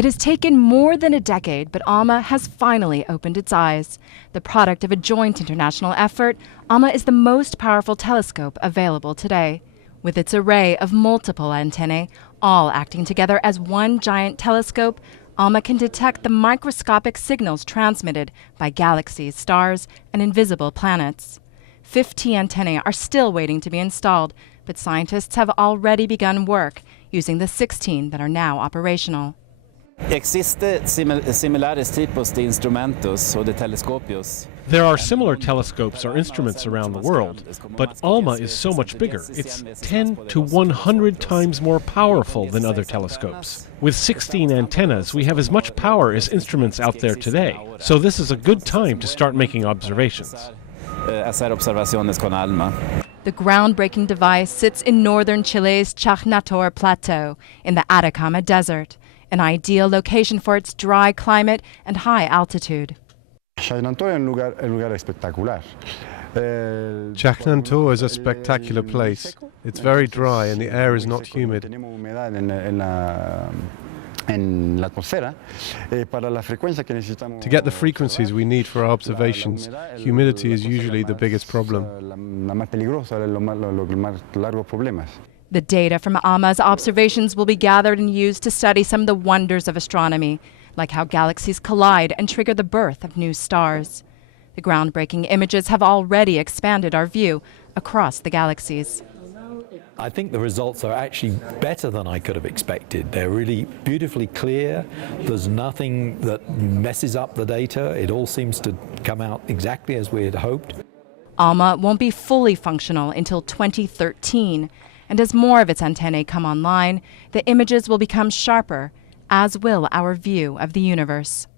It has taken more than a decade, but ALMA has finally opened its eyes. The product of a joint international effort, ALMA is the most powerful telescope available today. With its array of multiple antennae, all acting together as one giant telescope, ALMA can detect the microscopic signals transmitted by galaxies, stars, and invisible planets. 50 antennae are still waiting to be installed, but scientists have already begun work using the 16 that are now operational. Existe similares tipos de instrumentos ou de telescópios. There are similar telescopes or instruments around the world, but ALMA is so much bigger. It's 10 to 100 times more powerful than other telescopes. With 16 antennas, we have as much power as instruments out there today, so this is a good time to start making observations. Hacer observaciones con ALMA. The groundbreaking device sits in northern Chile's Chajnantor Plateau in the Atacama Desert, an ideal location for its dry climate and high altitude. Chajnantor es un lugar espectacular. Chajnantor is a spectacular place. It's very dry and the air is not humid. To get the frequencies we need for our observations, humidity is usually the biggest problem. The data from ALMA's observations will be gathered and used to study some of the wonders of astronomy, like how galaxies collide and trigger the birth of new stars. The groundbreaking images have already expanded our view across the galaxies. I think the results are actually better than I could have expected. They're really beautifully clear. There's nothing that messes up the data. It all seems to come out exactly as we had hoped. ALMA won't be fully functional until 2013, and as more of its antennae come online, the images will become sharper, as will our view of the universe.